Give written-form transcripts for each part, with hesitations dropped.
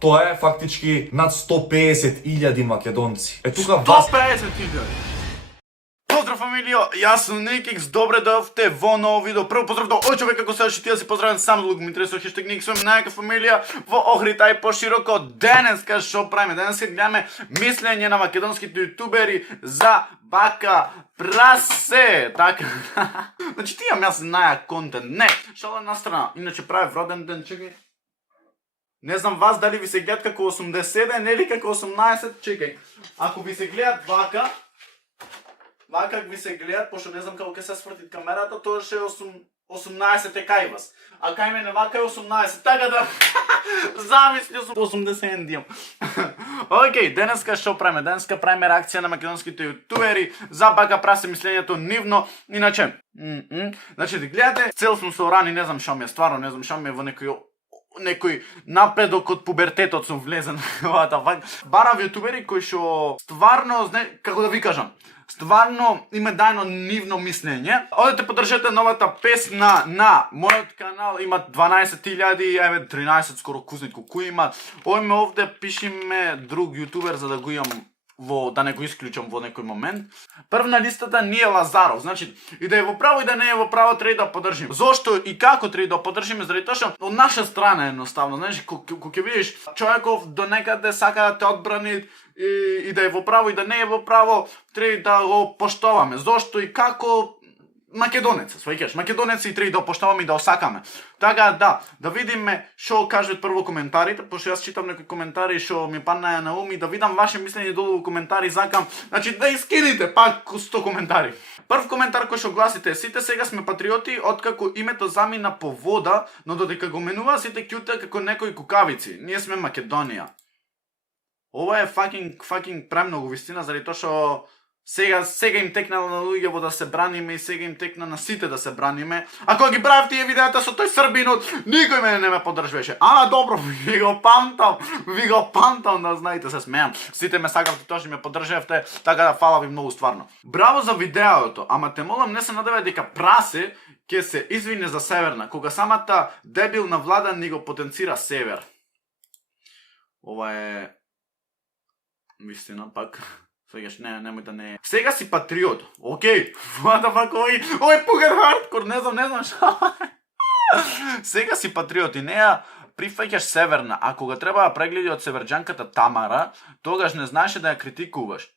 Тоа е фактички над 150.000 македонци. Тука вас 150.000. Поздрав фамилио, јас сум Никикс, добре дојавте во ново видео. Прво поздрав до ој човек како се ти да се поздравам сам лук ми интересува хештег Никикс, сум најака фамилија во Охрита и пошироко. Денеска шо правиме? Денеска гледаме мислење на македонските јутубери за бака прасе. Така. Значи ти имам јас најак контент. Не, шала на страна. Иначе правев роден ден, чекај. Не знам вас дали ви се гледат како 80 или како 18, чекај. Ако ви се гледат вака ви се гледат, пошто не знам како ќе се сврти камерата, тоа ше 18 е кај вас. А кај мене вака е 18, така да замисли 80 дијам. Океј, денеска што правиме? Денеска правиме реакција на македонските јутубери за бака прасе мислењето нивно. Иначе, значи да гледате, цел сум со рани, не знам што ми е, стварно не знам што ми е во некој напредок од пубертетот сум влезен. Барам јутубери кои што стварно, како да ви кажам, стварно има дајно нивно мислење. Одете поддржете новата песна на мојот канал, има 12.000, еве 13 скоро кузнитко кој има. Ојме овде пишиме друг јутубер за да го имам да не го исклучам во некој момент. Прв на листата ни е Лазаров. Значи, и да е во право и да не е во право треба да поддржиме. Зошто и како треба да поддржиме? Заради тоа што од наша страна едноставно, знаеш, кога ќе видиш човеков до некаде сака да те одбрани и да е во право и да не е во право, треба да го поштоваме. Зошто и како македонец, сваќаш, македонеци треба да поштоваме и да осакаме. Така да видиме што кажат прво коментарите, пошто јас читам некои коментари што ми паднаја на ум и да видам ваше мислење долу во коментари, закам, значи да искинете пак 100 коментари. Прв коментар кој што гласите: сите сега сме патриоти откако името замина по вода, но додека го менува сите ќутеа како некои кукавици. Ние сме Македонија. Ова е fucking премногу вистина, заради тоа што сега им текна на луѓето да се браниме и сега им текна на сите да се браниме. А кога ги правев тие видеата со тој србинот, никој мене не ме поддржуваше. Добро, ви го памтам, да знаете, се смеам. Сите ме сакавте, тоа што ме поддржавте, така да фала ви многу стварно. Браво за видеото, ама те молам не се надевај дека прасе ќе се извине за Северна, кога самата дебилна влада ни го потенцира Север. Ова е вистина пак. Свегаш, немој да не е. Сега си патриот. Океј. What the fuck, ој пугар хардкор, не знам што. Сега си патриот и неа прифаќаш Северна, а кога треба да прегледи од северџанката Тамара, тогаш не знаеше да ја критикуваш.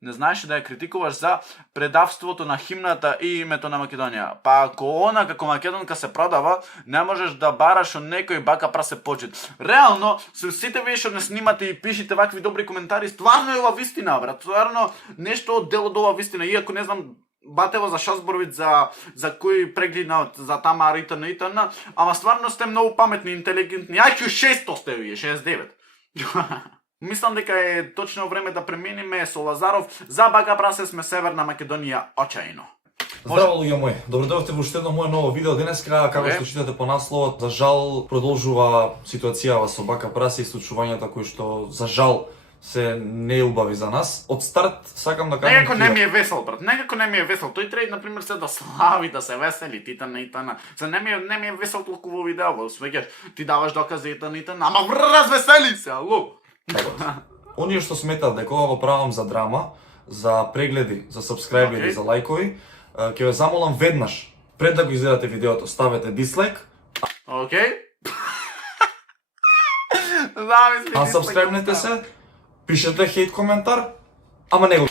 Не знаеше да ја критикуваш за предавството на химната и името на Македонија. Па ако она како македонка се продава, не можеш да бараш од некој бака прасе почет. Реално, сите вие што не снимате и пишите вакви добри коментари, стварно е ова вистина, брат. Стварно нешто од дел од ова вистина. Иако не знам батево за шо зборуват за кој прегледна за Тамара итн, ама стварно сте многу паметни, интелигентни. IQ 600 сте вие, 69. Мислам дека е точно време да преминиме со Лазаров. За бака прасе сме Северна Македонија очајно. Здраво луѓе мои, добре дојавте во уште едно мое ново видео. Денеска, како што читате по насловот, за жал продолжува ситуацијава со бака прасе и случувањата кои што за жал се неубави за нас. Од старт сакам да кажам некако не ми е весел, брат. Некако не ми е весел. Тој треба на пример се да слави, да се весели, титана. Се не ми е весел толку во видео, свеќаш. Ти даваш докази итн, ама развесели се, алло. Оние што сметат дека ова го правам за драма, за прегледи, за сабскрајбери, за лајкови, ќе ве замолам веднаш, пред да го изгледате видеото, ставете дислайк. Океј. Сабскрајбнете се, пишете хейт коментар, ама не го.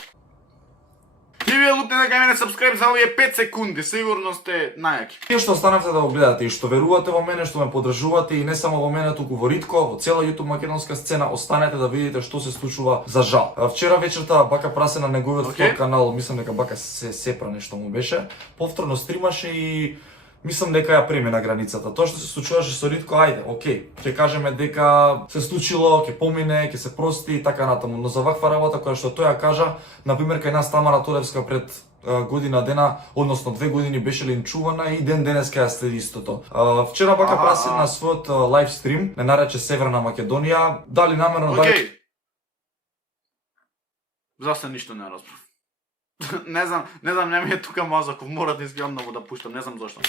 Ти вие лупне да кај мене сабскрајб за овие 5 секунди, сигурно сте најаки. Тие што останавте да го гледате и што верувате во мене, што ме поддржувате и не само во мене, туку во Ритко, во цела YouTube македонска сцена, останете да видите што се случува за жал. Вчера вечерта бака прасе на неговиот втор канал, мислам дека бака се сепра нешто му беше, повторно стримаше и мислам дека ја премина границата. Тоа што се случуваше со Ритко, ајде, окей. Ќе кажеме дека се случило, ќе помине, ќе се прости и така натаму. Но за ваква работа која што тој ја кажа, например кај нас Тамара Тодевска пред година дена, односно 2 години беше линчувана и денеска ја следи истото. Вчера бака прасе на својот лайв стрим, не нарече Северна Македонија, дали намерно дали... Зашто ништо не разбрав. Не знам, не ми е тука мозоков, мора да изгледам да го да пуштам, не знам зашто.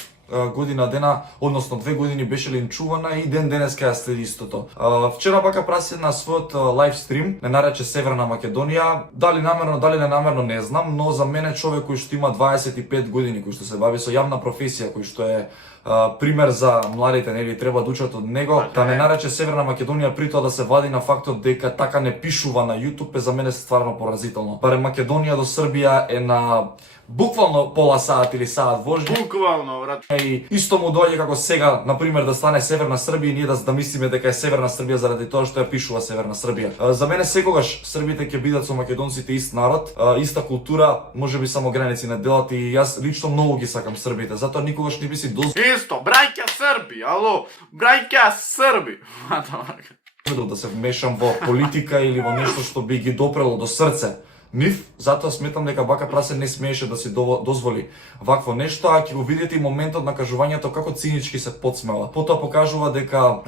година дена, односно 2 години беше линчувана и ден денеска ја следи истото. Вчера Бака Прасе на својот лайв стрим не нарече Северна Македонија, дали намерно, дали ненамерно не знам, но за мене човек кој што има 25 години, кој што се бави со јавна професија, кој што е пример за младите, нели треба да учат од него, да не нарече Северна Македонија при тоа да се вади на фактот дека така не пишува на YouTube е за мене стварно поразително. Барем Македонија до Србија е на буквално пола саат или саат вожење. Буквално, брат. И исто му доаѓа како сега, на пример, да стане Северна Србија и ние да мислиме дека е Северна Србија заради тоа што ја пишува Северна Србија. За мене секогаш србите ќе бидат со македонците ист народ, иста култура, можеби само граници не делат и јас лично многу ги сакам србите, затоа никогаш не би си Исто, браќа Срби, ало, браќа Срби. да се вмешам во политика или во нешто што би ги допрело до срце нив, затоа сметам дека Бака Прасе не смееше да си дозволи вакво нешто, а ќе го видите и моментот на кажувањето како цинички се подсмева. Потоа покажува дека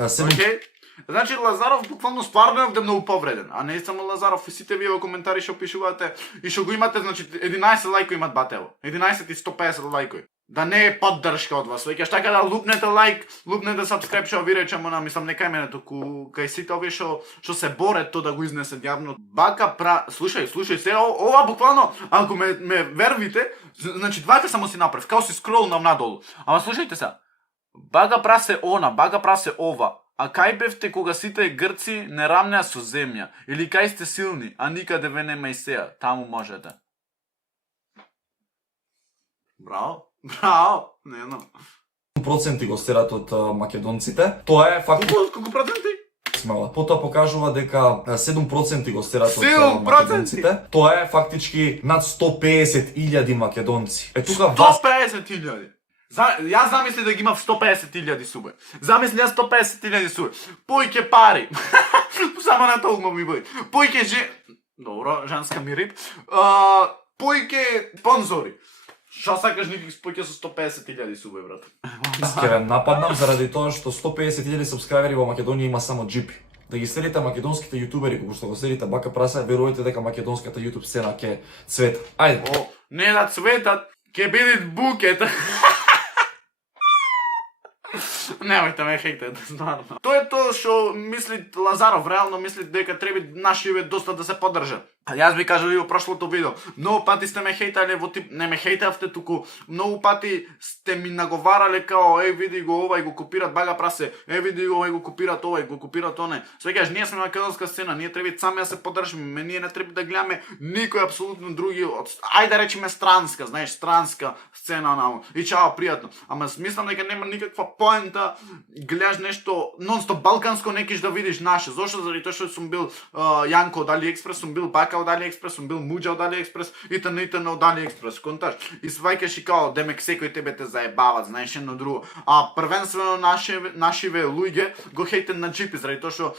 Значи Лазаров буквално стварно е многу повреден, а не само Лазаров, и сите вие во коментари што пишувате и што го имате, значи 11 лајкови имат батево. 11 и 150 лајкови. Да не е поддршка од вас. Веќе така да лупнете лайк, лупнете сабскрайб, што ви речемо на, мислам не кај мене, туку кај сите овие што се борат тоа да го изнесат јавно. Слушај, сега ова буквално, ако ме вервите, значи двајка само си направив, као си скролнав надолу. Ама слушајте сега. Бака Прасе она, Бака Прасе ова. А кај бевте кога сите грци не рамнеа со земја? Или кај сте силни, а никаде ве нема и сеа? Таму можете. Браво, не знам. проценти го стерат од македонците. Тоа е факт. Колку проценти? Смела. Потоа покажува дека 7% го стерат од 7%? македонците. Тоа е фактички над 150.000 македонци. Е тука 150.000. Јас замисли да ги имав 150.000 субе. Замисли јас 150.000 субе. Појќе пари. Само на толку ми бъде. Појќе Добро, женска ми рип. Појќе спонзори. Шо сакаш Никикс појќе со 150.000 субе, брат? Ќе ве нападнам заради тоа што 150.000 сабскрајбери во Македонија има само джипи. Да ги следите македонските јутубери, како што го следите Бака Прасе, верувате дека македонската јутуб сцена ќе цвета. Ајде. Не да цветат, ќе бидат букет. Немојте ме хейтете, стварно. Тоа е тоа што мисли Лазаров, реално мисли дека треба нашиве доста да се поддржат. А јас би кажал и во прошлото видео, многу пати сте ме хейтале во тип, не ме хейтавте, туку многу пати сте ми наговарале као види го ова и го копират Бака Прасе, види го ова и го копират ова и го копират оне. Свегаш, ние сме македонска сцена, ние треба сами да се поддржиме, ние не треба да гледаме никој апсолутно други ајде да речеме странска, знаеш, странска сцена намо. И чао, пријатно. Ама мислам дека нема никаква поента гледаш нешто нон-стоп балканско, некиш да видиш наше. Зошто? Заради тоа што сум бил Јанко од AliExpress, сум бил Бака од AliExpress, сум бил Муџа од AliExpress, итн. Од AliExpress, конташ. И сваќаш и као, демек секој тебе те заебават, знаеш едно друго. А првенствено нашиве луѓе го хейтен на джипи, заради тоа што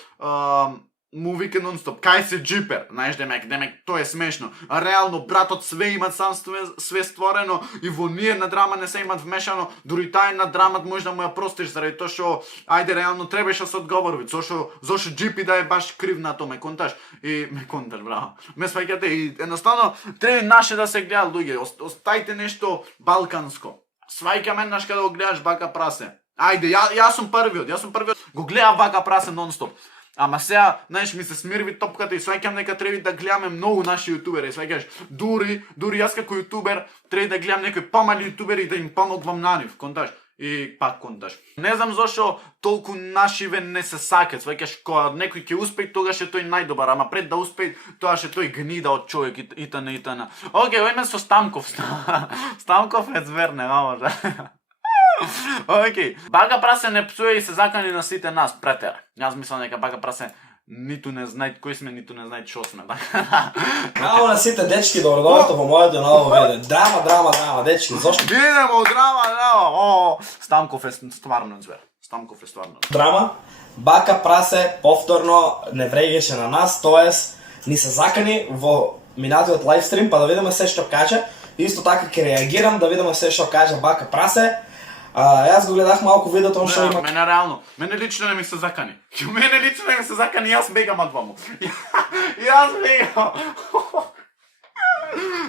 му вика нон-стоп, кај се джипер, знаеш, демек, тоа е смешно. А реално, братот, све имат сам све створено и во ние на драма не се имат вмешано, дури тај на драмат може да му ја простиш, заради тоа што, ајде, реално, требаше да се одговори, зошто джипи да е баш крив на тоа, ме конташ, браво. Ме сваќате и едноставно, треба наше да се гледа, луѓе, остајте нешто балканско. Сваќаме наш каде го гледаш Бака Прасе. Ајде, јас сум првиот, го гледав Бака Прасе нон-стоп. Ама сега, знаеш, ми се смирви топката и сваќам дека треба да гледаме многу наши јутубери, сваќаш, дури јас како јутубер треба да гледам некои помали јутубери и да им помогвам на нив, конташ. И пак конташ. Не знам зошто толку нашиве не се сакат, сваќаш, кога некој ќе успее, тогаш е тој најдобар, ама пред да успее, тоаш е тој гнида од човек итн. Океј, ојме со Стамков. Стамков е звер, не може. Океј, Бака Прасе не псуе и се закани на сите нас, претера. Јас мислам дека Бака Прасе ниту не знае кој сме, ниту не знае што сме. Браво на сите дечки, добродојдовте во моето ново видео. Драма, дечки, зошто? Идемо, драма. Стамков е стварно звер. Драма, Бака Прасе повторно не вреѓаше на нас, тоест ни се закани во минатиот лайвстрим, па да видиме се што каже. Исто така ќе реагирам да видиме се што каже Бака Прасе. Јас го гледах малку видеото што има. Мене реално, мене лично не ми се закани. Јас бегам од ваму. Јас бегам.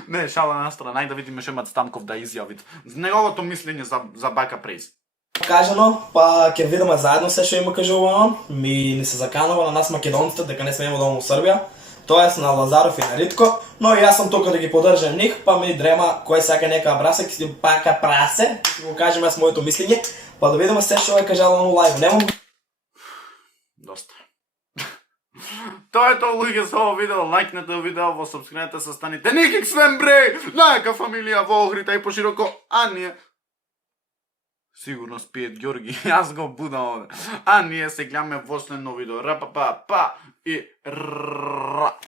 Не, шала на страна, нај да видиме Шемат Станков да изјави неговото мислење за Бака Прес. Кажано, па ќе видиме заедно се што има кажува он. Ни се заканува на нас македонците дека не смееме да во Србија. Тоест на Лазаров и на Ритко, но јас сум тука да ги поддржам них, па ми дрема кој сака нека брасек, си Бака Прасе, ќе го кажем јас моето мислење, па да видиме се што е кажала на лајв. Немам Доста. Тоа е тоа, луѓе, за ово видео. Лајкнете видео, во сабскрибнете се, станите Никик свен бре! Најака фамилија во Охрита и пошироко, а ние сигурно спиет Ѓорги, јас го будам овде. А ние се гледаме во следно видео. Ра па па па и ра.